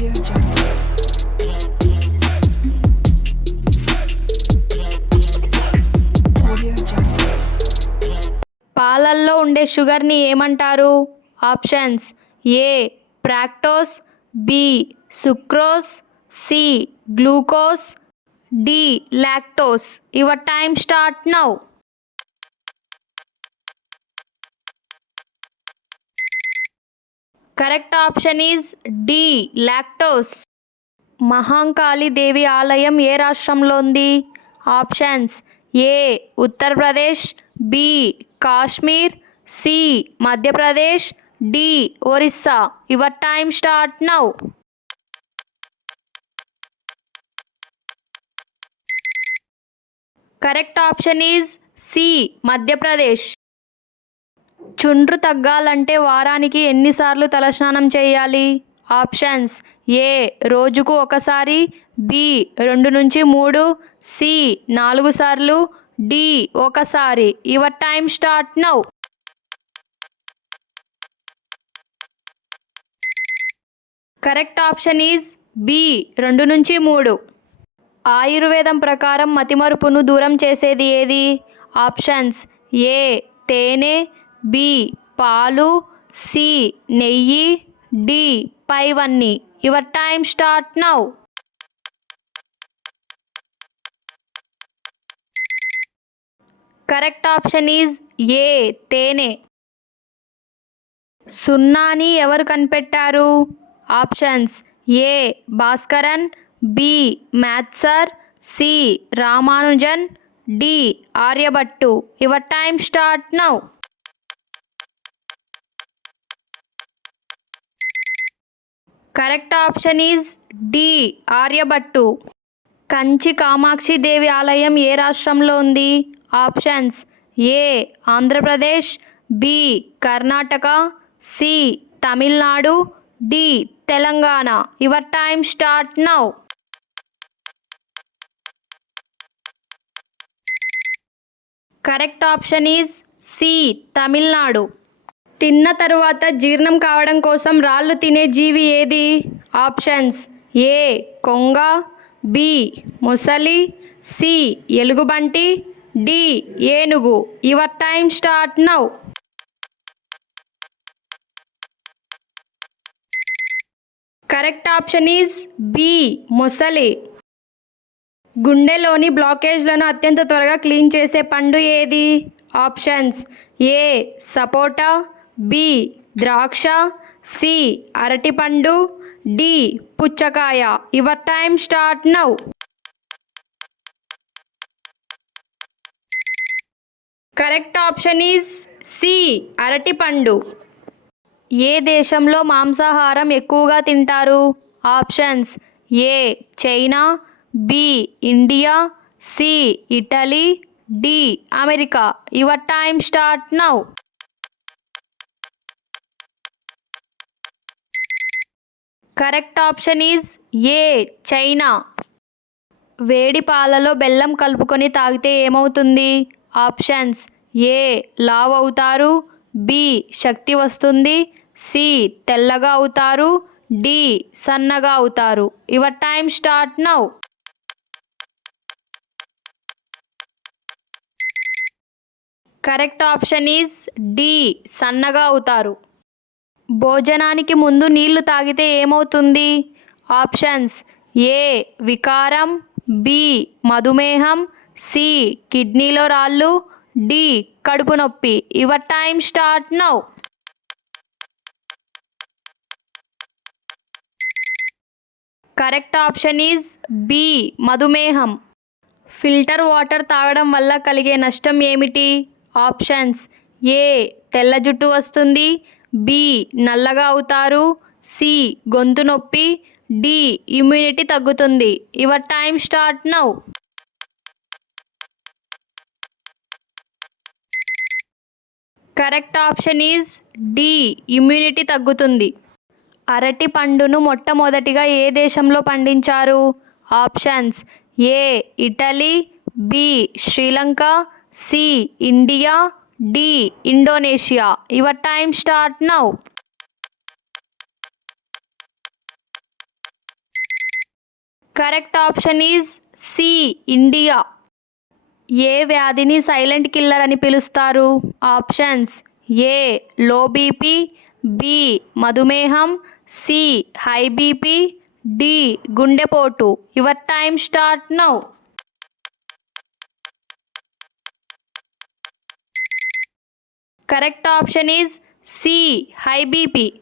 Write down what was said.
Audio Jungle. Audio Jungle. పాలల్లో ఉండే షుగర్ని ఏమంటారు? Options: A fructose, B sucrose, C glucose, D lactose. Your time start now. Correct option is D lactose. Mahankali Devi ఆలయం ఏ రాష్ట్రంలో ఉంది? Options: A Uttar Pradesh, B Kashmir, C Madhya Pradesh, D Orissa. Your time start now. Correct option is C Madhya Pradesh. చుండ్రు తగ్గాలంటే వారానికి ఎన్నిసార్లు తలస్నానం చేయాలి? ఆప్షన్స్: ఏ రోజుకు ఒకసారి, బి 2 నుంచి 3, సి 4 సార్లు, డి ఒకసారి. Your time start now. Correct option is B 2 నుంచి 3. ఆయుర్వేదం ప్రకారం మతిమరుపును దూరం చేసేది ఏది? ఆప్షన్స్: ఏ తేనె, బి పాలు, సి నెయ్యి, డి పైవన్నీ. Your time start now. Correct option is A తేనె. సున్నాని ఎవరు కనిపెట్టారు? ఆప్షన్స్: ఏ భాస్కరన్, బి మ్యాథ్సర్, C Ramanujan, D Aryabhata. Your time start now. Correct option is D Aryabhata. Kanchi Kamakshi Devi ఆలయం ఏ రాష్ట్రంలో ఉంది? Options: A Andhra Pradesh, B Karnataka, C Tamil Nadu, D Telangana. Your time start now. Correct option is C Tamil Nadu. తిన్న తరువాత జీర్ణం కావడం కోసం రాళ్ళు తినే జీవి ఏది? ఆప్షన్స్: ఏ కొంగ, బి మొసలి, సి ఎలుగుబంటి, డి ఏనుగు. Your time start now. Correct option is B మొసలి. గుండెలోని బ్లాకేజ్లను అత్యంత త్వరగా క్లీన్ చేసే పండు ఏది? ఆప్షన్స్: ఏ సపోటా, బి ద్రాక్ష, సి అరటిపండు, డి పుచ్చకాయ. Your time start now. Correct option is C అరటిపండు. ఏ దేశంలో మాంసాహారం ఎక్కువగా తింటారు? Options: A China, B India, C Italy, D America. Your time start now. Correct option is A China. వేడి పాలలో బెల్లం కలుపుకొని తాగితే ఏమవుతుంది? ఆప్షన్స్: ఏ లావు అవుతారు, బి శక్తి వస్తుంది, సి తెల్లగా అవుతారు, డి సన్నగా అవుతారు. Your time start now. Correct option is D సన్నగా అవుతారు. భోజనానికి ముందు నీళ్లు తాగితే ఏమవుతుంది? ఆప్షన్స్: ఏ వికారం, బి మధుమేహం, సి కిడ్నీలో రాళ్ళు, డి కడుపు నొప్పి. Your time start now. Correct option is B మధుమేహం. ఫిల్టర్ వాటర్ తాగడం వల్ల కలిగే నష్టం ఏమిటి? ఆప్షన్స్: ఏ తెల్ల జుట్టు వస్తుంది, బి నల్లగా అవుతారు, సి గొంతు నొప్పి, డి ఇమ్యూనిటీ తగ్గుతుంది. Your time start now. Correct option is D immunity తగ్గుతుంది. అరటి పండును మొట్టమొదటిగా ఏ దేశంలో పండించారు? Options: A Italy, B Sri Lanka, C India, D Indonesia. Your time start now. Correct option is C India. ఏ వ్యాధిని సైలెంట్ కిల్లర్ అని పిలుస్తారు? Options A low BP, B మధుమేహం, సి హై బీపీ, డి గుండెపోటు. Your time start now. Correct option is C high BP.